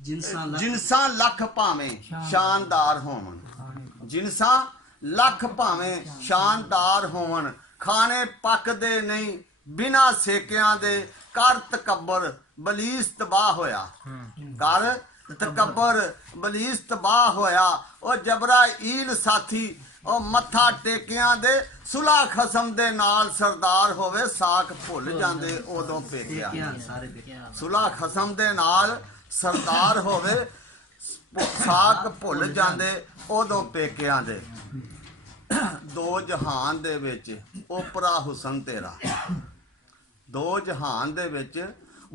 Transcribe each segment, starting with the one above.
जिनसा लख भावें शानदार होवन, जिनसा लख भावें शानदार होवन, खाने पकदे नहीं बिना सेकियां दे, कर तकबर बलीस तबाह होया, कर तकबर बलीस तबाह होया। ओ जबराइल साथी ओ मत्था टेकियां दे, सुलह खसम दे नाल सरदार होवे, साख भुल जांदे उदों पेकियां, सुलह खसम दे नाल सरदार होवे, साख भुल जांदे उदों पेकियां दे। दो जहान दे विच ओपरा हुसन तेरा, दो जहान दे विच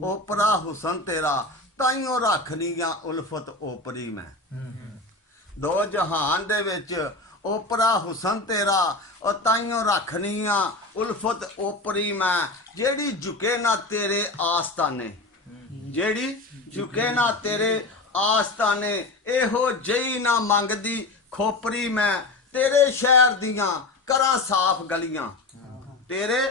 ओपरा हुसन तेरा, ताइयों रख लिया उल्फत ओपरी मैं। दो जहान दे विच ओपरा हुसन तेरा, और ताइयों रख लिया उल्फत ओपरी मैं। जेड़ी झुके ना तेरे आस्ताने, जेड़ी झुके ना तेरे आस्ताने, एहो जई ना मंगदी खोपरी मैं। तेरे शहर दियां करां साफ गलियां, तेरे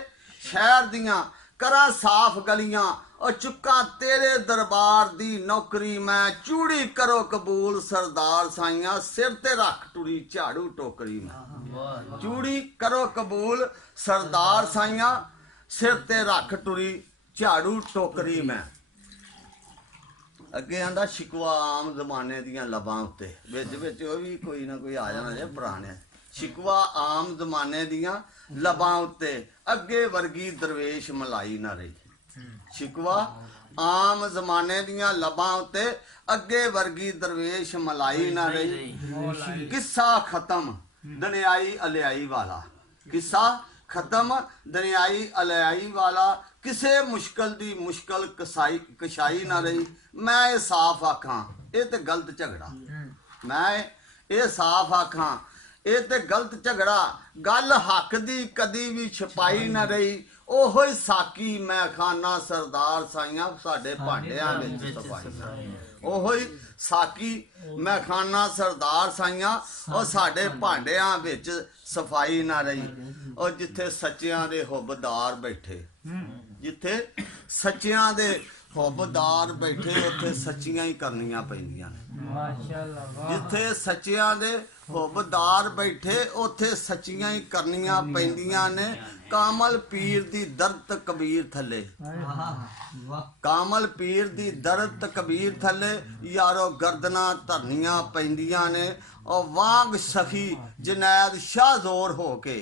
शहर दियां करां साफ गलियां, और चुक्का तेरे दरबार दी नौकरी मैं। चूड़ी करो कबूल सरदार साइयां, सिर ते रख टुरी झाड़ू टोकरी मैं। चूड़ी करो कबूल सरदार साइयां, सिर ते रख टुरी झाड़ू टोकरी मैं। अगे आंदा शिकवा आम जमाने दियां लबां उत्ते, विच विच ओह भी कोई ना कोई आ जाना जे पुराने। शिकवा आम जमाने दियां लबां उत्ते, अगे वर्गी दरवेश मलाई ना रही। शिकवा आम जमाने दियां लबां उत्ते, अगे वर्गी दरवेश मलाई ना रही। किस्सा खत्म दुनियाई अलियाई वाला, किस्सा खत्म दुनियाई अलियाई वाला, किसे मुश्किल दी मुश्किल कशाई ना रही। मैं ये साफ आखां ये ते गलत झगड़ा, मैं ये साफ आखां ये ते गलत झगड़ा, गल हक दी कदी भी छपाई ना रही। ओहो ही साकी मैं खाना सरदार साइयां, साडे भांडियां विच सफाई, ओहो ही साकी मैं खाना सरदार साइयां, और साडे भांडियां विच सफाई ना रही। और जिथे सच्चियां दे हुब्बदार बैठे, जिथे सच्चियां दे हुब्बदार बैठे, उत्थे सच्चियां ही करनियां पैंदियां ने। जिथे सच्चियां दे हुब्बदार बैठे, उत्थे सच्चियां ही करनियां पैंदियां ने। कामल पीर दी दरद कबीर थले, कामल पीर दी दरद कबीर थले, यारो गर्दना धरनियां पैंदियां ने। और वांग सखी जुनैद शाहजोर होके,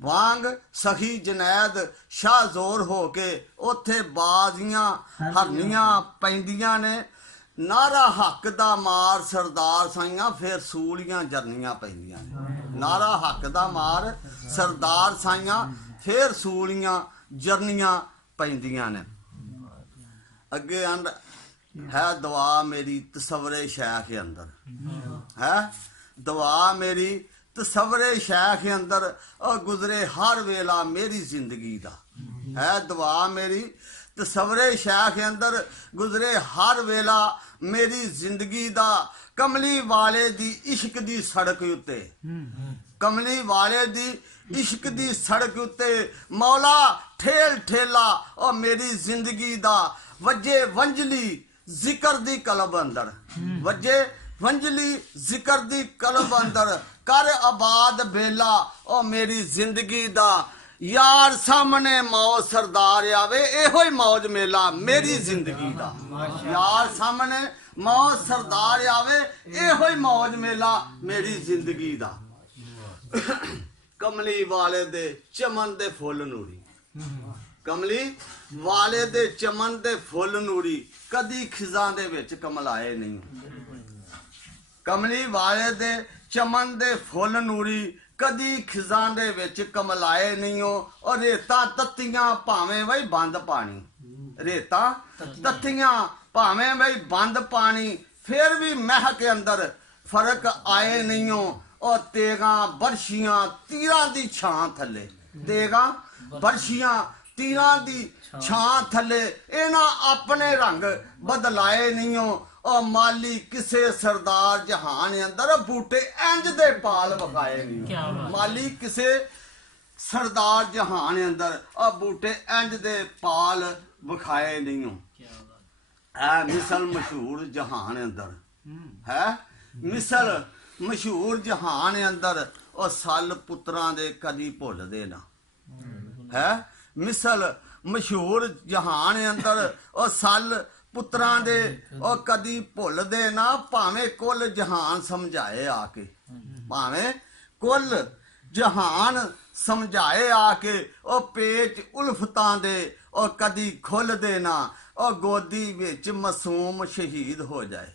वांग सखी जुनैद शाहजोर होके, उत्थे बाजियां हरनियां पैंदियां ने। नारा हक दा मार सरदार साइयां, फिर सूलियां जरनियां पैंदियां ने। नारा हक दा मार सरदार साइयां, फिर सूलियां जरनियां पैंदियां ने। अगे आंदा है दुआ मेरी तसवरे शैख अंदर, है दुआ मेरी तसवरे शैख अंदर, और गुजरे हर वेला मेरी जिंदगी दा। है दुआ मेरी तसवरे शैख अंदर, गुजरे हर वेला मेरी जिंदगी दा। कमली वाले दी इश्क दी सड़क उत्ते, कमली वाले दी इश्क दी सड़क उत्ते, मौला ठेल ठेला और मेरी जिंदगी दा। वजे वंजली जिक्र दी कलब अंदर, वजे वंजली जिक्र दी कलब अंदर, कर आबाद बेला और मेरी जिंदगी दा। यार सामने मौज सरदार आवे, एहो ही मौज मेला मेरी जिंदगी दा। यार सामने मौज सरदार आवे, एहो ही मौज मेला मेरी जिंदगी दा। कमली वाले दे चमन दे फुल नूरी, कमली वाले दे चमन दे फुल नूरी, कदी खिजां दे विच कमलाए नहीं। कमली वाले दे चमन दे फुल नूरी, कदी खिजां दे विच कमलाए नहीं हो। और रेता तत्तियां भावें बई बंद पानी, रेता तत्तियां भावें बई बंद पानी, फिर भी महक अंदर फर्क आए नहीं हो। और तेगा बरशियां तीरां दी छां थले, तेगा बरशियां तीरां दी छां थले, इन्हां अपने रंग बदलाए नहीं हो। और माली किसे सरदार जहान अंदर, बूटे इंज दे पाल वखाए नहीं। माली किसे सरदार जहान अंदर, और बूटे इंज दे पाल वखाए नहीं हो। ਹੈ ਮਿਸਲ ਮਸ਼ਹੂਰ ਜਹਾਨ ਅੰਦਰ ਹੈ ਮਿਸਲ ਮਸ਼ਹੂਰ ਜਹਾਨ ਅੰਦਰ ਉਹ ਸੱਲ ਪੁੱਤਰਾਂ ਦੇ ਕਦੀ ਭੁੱਲਦੇ ਨਾ ਹੈ ਮਿਸਲ ਮਸ਼ਹੂਰ ਜਹਾਨ ਅੰਦਰ ਉਹ ਸੱਲ ਪੁੱਤਰਾਂ ਦੇ ਉਹ ਕਦੀ ਭੁੱਲਦੇ ਨਾ ਭਾਵੇਂ ਕੁੱਲ ਜਹਾਨ ਸਮਝਾਏ ਆ ਕੇ ਭਾਵੇਂ ਕੁੱਲ ਜਹਾਨ ਸਮਝਾਏ ਆ ਕੇ ਉਹ ਪੇਚ ਉਲਫਤਾਂ ਦੇ ਉਹ ਕਦੀ ਖੁੱਲਦੇ ਨਾ ਉਹ ਗੋਦੀ ਵਿੱਚ ਮਾਸੂਮ ਸ਼ਹੀਦ ਹੋ ਜਾਏ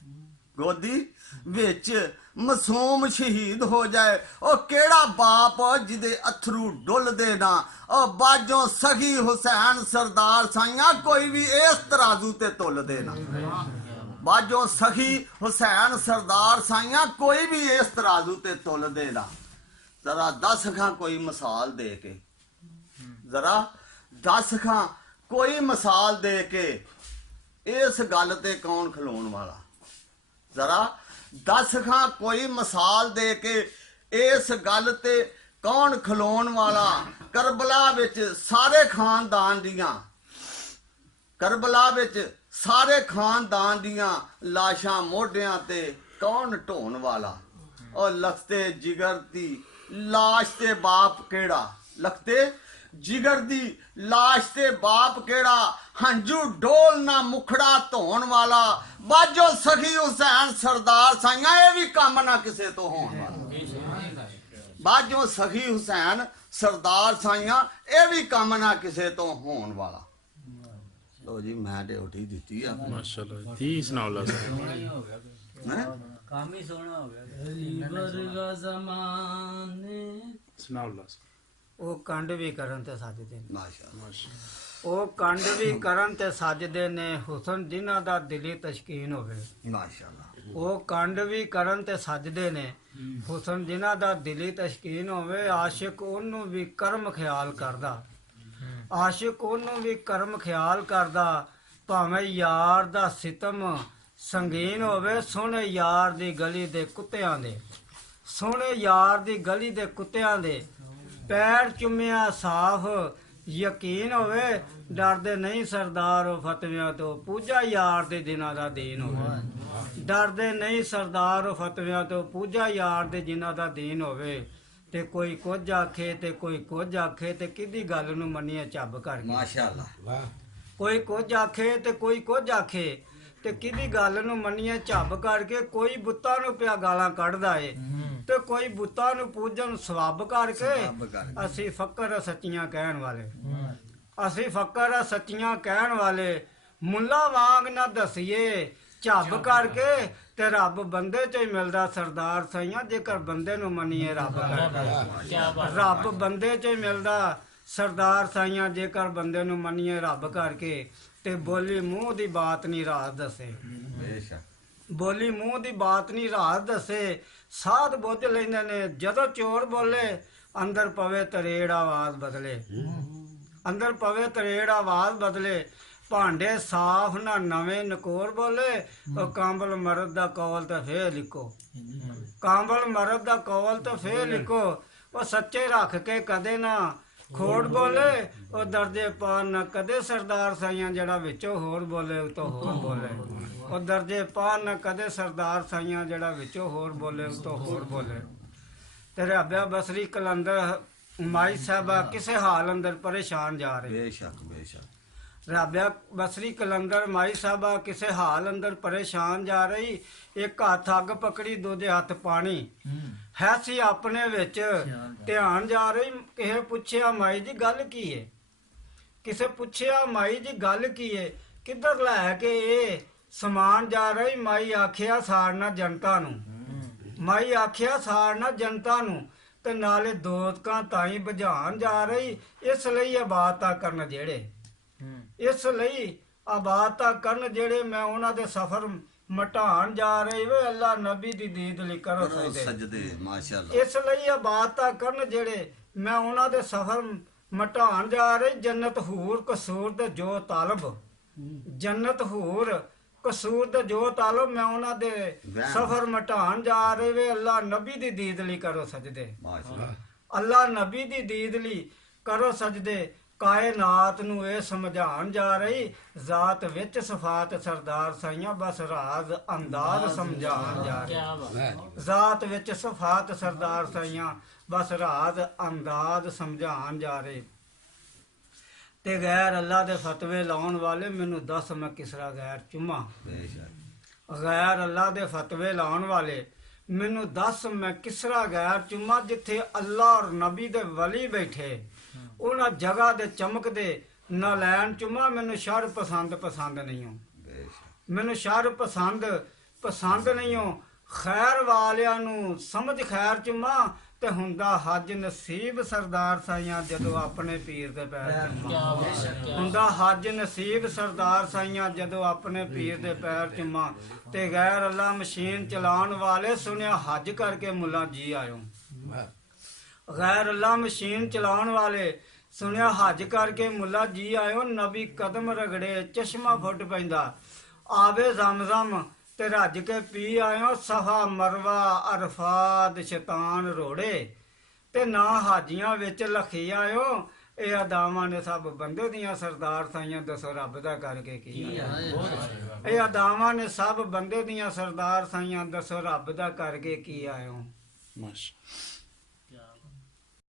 ਗੋਦੀ ਵਿੱਚ ਮਾਸੂਮ ਸ਼ਹੀਦ ਹੋ ਜਾਏ ਉਹ ਕਿਹੜਾ ਬਾਪ ਜਿਹਦੇ ਅਥਰੂ ਡੁੱਲਦੇ ਨਾ ਉਹ ਬਾਜੋਂ ਸਖੀ ਹੁਸੈਨ ਸਰਦਾਰ ਸਾਈਆਂ ਕੋਈ ਵੀ ਇਸ ਤਰਾਜ਼ੂ ਤੇ ਤੁਲਦੇ ਨਾ ਬਾਜੋਂ ਸਖੀ ਹੁਸੈਨ ਸਰਦਾਰ ਸਾਈਆਂ ਕੋਈ ਵੀ ਇਸ ਤਰਾਜ਼ੂ ਤੇ ਤੁਲਦੇ ਨਾ ਜ਼ਰਾ ਦੱਸ ਖਾਂ ਕੋਈ ਮਿਸਾਲ ਦੇ ਕੇ ਜ਼ਰਾ ਦੱਸ ਖਾਂ ਕੋਈ ਮਿਸਾਲ ਦੇ ਕੇ ਇਸ ਗੱਲ ਤੇ ਕੌਣ ਖਲੋਣ ਵਾਲਾ ਜ਼ਰਾ ਦੱਸ ਖਾਂ ਕੋਈ ਮਿਸਾਲ ਦੇ ਕੇ ਇਸ ਗੱਲ ਤੇ ਕੌਣ ਖਲੋਣ ਵਾਲਾ ਕਰਬਲਾ ਵਿੱਚ ਸਾਰੇ ਖਾਨਦਾਨ ਦੀਆਂ ਕਰਬਲਾ ਵਿੱਚ ਸਾਰੇ ਖਾਨਦਾਨ ਦੀਆਂ ਲਾਸ਼ਾਂ ਮੋਢਿਆਂ ਤੇ ਕੌਣ ਢੋਣ ਵਾਲਾ ਉਹ ਲਖਤੇ ਜਿਗਰ ਦੀ ਲਾਸ਼ ਤੇ ਬਾਪ ਕਿਹੜਾ ਲਖਤੇ ਜਿਗਰ ਦੀ ਲਾਸ਼ ਤੇ ਬਾਪ ਕਿਹੜਾ ਹੰਝੂ ਡੋਲ ਨਾ ਮੁਖੜਾ ਧੋਣ ਵਾਲਾ ਬਾਜੋ ਸਖੀ ਹੁਸੈਨ ਸਰਦਾਰ ਸਾਈਆਂ ਇਹ ਵੀ ਕੰਮ ਨਾ ਕਿਸੇ ਤੋਂ ਹੋਣ ਵਾਲਾ ਬਾਜੋ ਸਖੀ ਹੁਸੈਨ ਸਰਦਾਰ ਸਾਈਆਂ ਇਹ ਵੀ ਕੰਮ ਨਾ ਕਿਸੇ ਤੋਂ ਹੋਣ ਵਾਲਾ ਲੋ ਜੀ ਮੈਂ ਡਿਊਟੀ ਦਿੱਤੀ ਆ ਮਾਸ਼ਾਅੱਲਾ 30 ਸੁਣਾਓ ਲਾ ਕੰਮ ਹੀ ਸੋਹਣਾ ਹੋ ਗਿਆ ਵਰਗਾ ਜ਼ਮਾਨੇ ਸੁਣਾਓ ਲਾ ਉਹ ਕੰਡ ਵੀ ਕਰਨ ਤੇ ਸੱਜਦੇ ਨੇ ਮਾਸ਼ਾਅੱਲਾ ਉਹ ਕੰਡ ਵੀ ਕਰਨ ਤੇ ਸੱਜਦੇ ਨੇ ਹੁਸਨ ਜਿਨ੍ਹਾਂ ਦਾ ਦਿਲੀ ਤਸ਼ਕੀਨ ਹੋਵੇ ਮਾਸ਼ਾਅੱਲਾ ਉਹ ਕੰਡ ਵੀ ਕਰਨ ਤੇ ਸੱਜਦੇ ਨੇ ਹੁਸਨ ਜਿਨ੍ਹਾਂ ਦਾ ਦਿਲੀ ਤਸ਼ਕੀਨ ਹੋਵੇ ਆਸ਼ਿਕ ਉਹਨੂੰ ਵੀ ਕਰਮ ਖਿਆਲ ਕਰਦਾ ਆਸ਼ਿਕ ਉਹਨੂੰ ਵੀ ਕਰਮ ਖਿਆਲ ਕਰਦਾ ਭਾਵੇਂ ਯਾਰ ਦਾ ਸਿਤਮ ਸੰਗੀਨ ਹੋਵੇ ਸੋਹਣੇ ਯਾਰ ਦੀ ਗਲੀ ਦੇ ਕੁੱਤਿਆਂ ਦੇ ਸੋਹਣੇ ਯਾਰ ਦੀ ਗਲੀ ਦੇ ਕੁੱਤਿਆਂ ਦੇ ਪੈਰ ਚੁੰਮਿਆ ਸਾਫ਼ ਯਕੀਨ ਹੋਵੇ ਡਰਦੇ ਨਹੀਂ ਸਰਦਾਰ ਉਹ ਫਤਵਿਆਂ ਤੋਂ ਪੂਜਾ ਯਾਰ ਦੇ ਦਿਨਾਂ ਦਾ ਦੀਨ ਹੋਵੇ ਡਰਦੇ ਨਹੀਂ ਸਰਦਾਰ ਉਹ ਫਤਵਿਆਂ ਤੋਂ ਪੂਜਾ ਯਾਰ ਦੇ ਜਿਨ੍ਹਾਂ ਦਾ ਦੀਨ ਹੋਵੇ ਤੇ ਕੋਈ ਕੁਝ ਆਖੇ ਤੇ ਕੋਈ ਕੁਝ ਆਖੇ ਤੇ ਕਿਹਦੀ ਗੱਲ ਨੂੰ ਮੰਨੀਏ ਚੱਬ ਕਰਕੇ ਮਾਸ਼ਾਅੱਲਾ ਕੋਈ ਕੁਝ ਆਖੇ ਤੇ ਕੋਈ ਕੁਝ ਆਖੇ ਤੇ ਕਿਹਦੀ ਗੱਲ ਨੂੰ ਮੰਨੀਏ ਝੱਬ ਕਰਕੇ ਕੋਈ ਬੁੱਤਾਂ ਨੂੰ ਪਿਆ ਗਾਲਾਂ ਕੱਢਦਾ ਏ ਤੇ ਕੋਈ ਬੁੱਤਾਂ ਨੂੰ ਪੂਜਣ ਸਵੱਬ ਕਰਕੇ ਅਸੀਂ ਫਕਰ ਸੱਚੀਆਂ ਕਹਿਣ ਵਾਲੇ ਅਸੀਂ ਫਕਰ ਸੱਚੀਆਂ ਕਹਿਣ ਵਾਲੇ ਮੁੱਲਾ ਵਾਂਗ ਨਾ ਦਸੀਏ ਝੱਬ ਕਰਕੇ ਤੇ ਰੱਬ ਬੰਦੇ ਚ ਹੀ ਮਿਲਦਾ ਸਰਦਾਰ ਸਾਈਆਂ ਜੇਕਰ ਬੰਦੇ ਨੂੰ ਮੰਨੀਏ ਰੱਬ ਕਰਕੇ ਰੱਬ ਬੰਦੇ ਚ ਹੀ ਮਿਲਦਾ ਸਰਦਾਰ ਸਾਈਆਂ ਜੇਕਰ ਬੰਦੇ ਨੂੰ ਮੰਨੀਏ ਰੱਬ ਕਰਕੇ ਤੇ ਬੋਲੀ ਮੂੰਹ ਦੀ ਬਾਤ ਨਹੀਂ ਰਾਤ ਦੱਸੇ ਬੇਸ਼ੱਕ ਬੋਲੀ ਮੂੰਹ ਦੀ ਬਾਤ ਨਹੀਂ ਰਾਤ ਦੱਸੇ ਸਾਧ ਬੁੱਝ ਲੈਂਦੇ ਨੇ ਜਦੋਂ ਚੋਰ ਬੋਲੇ ਅੰਦਰ ਪਵੇ ਤਰੇੜ ਆਵਾਜ਼ ਬਦਲੇ ਅੰਦਰ ਪਵੇ ਤਰੇੜ ਆਵਾਜ਼ ਬਦਲੇ ਭਾਂਡੇ ਸਾਫ਼ ਨਾ ਨਵੇਂ ਨਕੋਰ ਬੋਲੇ ਉਹ ਕਾਂਬਲ ਮਰਦ ਦਾ ਕੌਲ ਤਾਂ ਫੇਰ ਲਿਖੋ ਕਾਂਬਲ ਮਰਦ ਦਾ ਕੌਲ ਤਾਂ ਫੇਰ ਲਿਖੋ ਉਹ ਸੱਚੇ ਰੱਖ ਕੇ ਕਦੇ ਨਾ ਖੋੜ ਬੋਲੇ ਉਹ ਦਰਜੇ ਪਾਰ ਨਾ ਕਦੇ ਸਰਦਾਰ ਸਾਈਆਂ ਜਿਹੜਾ ਵਿੱਚੋਂ ਹੋਰ ਬੋਲੇ ਉਤੋਂ ਹੋਰ ਬੋਲੇ ਉਹ ਦਰਜੇ ਪਾਰ ਨਾ ਕਦੇ ਸਰਦਾਰ ਸਾਈਆਂ ਜਿਹੜਾ ਵਿੱਚੋਂ ਹੋਰ ਬੋਲੇ ਉਤੋਂ ਹੋਰ ਬੋਲੇ ਤੇ ਰਾਬਿਆ ਬਸਰੀ ਕਲੰਦਰ ਮਾਈ ਸਾਹਿਬਾ ਕਿਸੇ ਹਾਲ ਅੰਦਰ ਪਰੇਸ਼ਾਨ ਜਾ ਰਹੇ ਬੇਸ਼ੱਕ ਬੇਸ਼ੱਕ ਰਾਬਿਆ ਬਸਰੀ ਕਲੰਦਰ ਮਾਈ ਸਾਹਿਬਾ ਕਿਸੇ ਹਾਲ ਅੰਦਰ ਪਰੇਸ਼ਾਨ ਜਾ ਰਹੀ ਇੱਕ ਹੱਥ ਅੱਗ ਪਕੜੀ ਦੂਜੇ ਹੱਥ ਪਾਣੀ ਹੈ ਸੀ ਆਪਣੇ ਵਿੱਚ ਧਿਆਨ ਜਾ ਰਹੀ ਕਿਸੇ ਪੁੱਛਿਆ ਮਾਈ ਜੀ ਗੱਲ ਕੀ ਏ ਕਿਸੇ ਪੁੱਛਿਆ ਮਾਈ ਜੀ ਗੱਲ ਕੀ ਏ ਕਿੱਧਰ ਲੈ ਕੇ ਇਹ ਸਮਾਨ ਜਾ ਰਹੀ ਮਾਈ ਆਖਿਆ ਸਾੜਨਾ ਜਨਤਾ ਨੂੰ ਮਾਈ ਆਖਿਆ ਸਾੜਨਾ ਜਨਤਾ ਨੂੰ ਤੇ ਨਾਲੇ ਦੋਤਕਾਂ ਤਾਈ ਬੁਝਾਉਣ ਜਾ ਰਹੀ ਇਸ ਲਈ ਇਬਾਦਤਾਂ ਕਰਨ ਜਿਹੜੇ ਇਸ ਲਈ ਇਬਾਦਤਾਂ ਕਰਨ ਜਿਹੜੇ ਮੈਂ ਉਹਨਾਂ ਦੇ ਸਫ਼ਰ ਮਟਾਣ ਜਾ ਰਹੀ ਵੇ ਅੱਲਾ ਨਬੀ ਦੀ ਦੀਦ ਲਈ ਕਰੋ ਸਜਦੇ ਮਾਸ਼ਾਅੱਲਾ ਇਸ ਲਈ ਇਬਾਦਤਾਂ ਕਰਨ ਜਿਹੜੇ ਮੈਂ ਉਹਨਾਂ ਦੇ ਸਫ਼ਰ ਮਟਾਣ ਜਾ ਰਹੀ ਜੰਨਤ ਹੂਰ ਕਸੂਰ ਤੇ ਜੋ ਤਾਲਬ ਜੰਨਤ ਹੂਰ ਕਸੂਰ ਤੇ ਜੋ ਤਾਲਬ ਮੈਂ ਉਹਨਾਂ ਦੇ ਸਫ਼ਰ ਮਟਾਣ ਜਾ ਰਹੇ ਵੇ ਅੱਲਾ ਨਬੀ ਦੀ ਦੀਦ ਲਈ ਕਰੋ ਸਜਦੇ ਮਾਸ਼ਾਅੱਲਾ ਅੱਲਾ ਨਬੀ ਦੀ ਦੀਦ ਲਈ ਕਰੋ ਸਜਦੇ ਕਾਇਨਾਤ ਨੂੰ ਇਹ ਸਮਝਾਉਣ ਜਾ ਰਹੀ, ਜ਼ਾਤ ਵਿੱਚ ਸਫਾਤ ਸਰਦਾਰ ਸਾਈਆਂ ਬਸ ਰਾਜ਼ ਅੰਦਾਜ਼ ਸਮਝਾਉਣ ਜਾ ਰਹੀ। ਜ਼ਾਤ ਵਿੱਚ ਸਫਾਤ ਸਰਦਾਰ ਸਾਈਆਂ ਬਸ ਰਾਜ਼ ਅੰਦਾਜ਼ ਸਮਝਾਉਣ ਜਾ ਰਹੇ। ਤੇ ਗੈਰ ਅੱਲਾ ਦੇ ਫਤਵੇ ਲਾਉਣ ਵਾਲੇ ਮੈਨੂੰ ਦੱਸ ਮੈਂ ਕਿਸਰਾ ਗੈਰ ਚੁੰਮਾ। ਗੈਰ ਅੱਲਾ ਦੇ ਫਤਵੇ ਲਾਉਣ ਵਾਲੇ ਮੈਨੂੰ ਦੱਸ ਮੈਂ ਕਿਸਰਾ ਗੈਰ ਚੁੰਮਾ। ਜਿੱਥੇ ਅੱਲਾ ਔਰ ਨਬੀ ਦੇ ਵਲੀ ਬੈਠੇ ਉਹਨਾਂ ਜਗ੍ਹਾ ਦੇ ਚਮਕਦੇ ਨਾ ਲੈਣ ਚੁੰਮਾ। ਮੈਨੂੰ ਸ਼ਰ ਪਸੰਦ ਨਹੀਂ ਹੋ, ਮੈਨੂੰ ਸ਼ਰ ਪਸੰਦ ਨਹੀਂ ਹੋ। ਖੈਰ ਵਾਲਿਆਂ ਨੂੰ ਸਮਝ ਖੈਰ ਚੁੰਮਾ ਤੇ ਹੁੰਦਾ ਹੱਜ ਨਸੀਬ ਸਰਦਾਰ ਸਾਈਆਂ ਜਦੋਂ ਆਪਣੇ ਪੀਰ ਦੇ ਪੈਰ ਚੁੰਮਾ। ਹੁੰਦਾ ਹੱਜ ਨਸੀਬ ਸਰਦਾਰ ਸਾਈਆਂ ਜਦੋਂ ਆਪਣੇ ਪੀਰ ਦੇ ਪੈਰ ਚੁੰਮਾ। ਤੇ ਗੈਰ ਅੱਲਾ ਮਸ਼ੀਨ ਚਲਾਉਣ ਵਾਲੇ ਸੁਣਿਆ ਹੱਜ ਕਰਕੇ ਮੁੱਲਾ ਜੀ ਆਇਓ। ਗੈਰ ਅੱਲਾ ਮਸ਼ੀਨ ਚਲਾਉਣ ਵਾਲੇ ਸੁਣਿਆ ਹੱਜ ਕਰਕੇ ਮੁੱਲਾ ਜੀ ਆਇਓ। ਨਬੀ ਕਦਮ ਰਗੜੇ ਚਸ਼ਮਾ ਫੁੱਟ ਪੈਂਦਾ, ਆਵੇ ਜ਼ਮਜ਼ਮ ਤੇ ਰੱਜ ਕੇ ਪੀ ਆਇਓ। ਸਫਾ ਮਰਵਾ ਅਰਫਾਤ ਸ਼ੈਤਾਨ ਰੋੜੇ ਤੇ ਨਾ ਹਾਜੀਆਂ ਵਿੱਚ ਲਖੀ ਆਇਓ। ਇਹ ਅਦਾਵਾਂ ਨੇ ਸਭ ਬੰਦੇ ਦੀਆਂ ਸਰਦਾਰ ਸਾਈਆਂ ਦੱਸੋ ਰੱਬ ਦਾ ਕਰਕੇ ਕੀ ਆਇਓ। ਇਹ ਅਦਾਵਾਂ ਨੇ ਸਭ ਬੰਦੇ ਦੀਆਂ ਸਰਦਾਰ ਸਾਈਆਂ ਦੱਸੋ ਰੱਬ ਦਾ ਕਰਕੇ ਕੀ ਆਇਓ। ਮਾਸ਼ਾ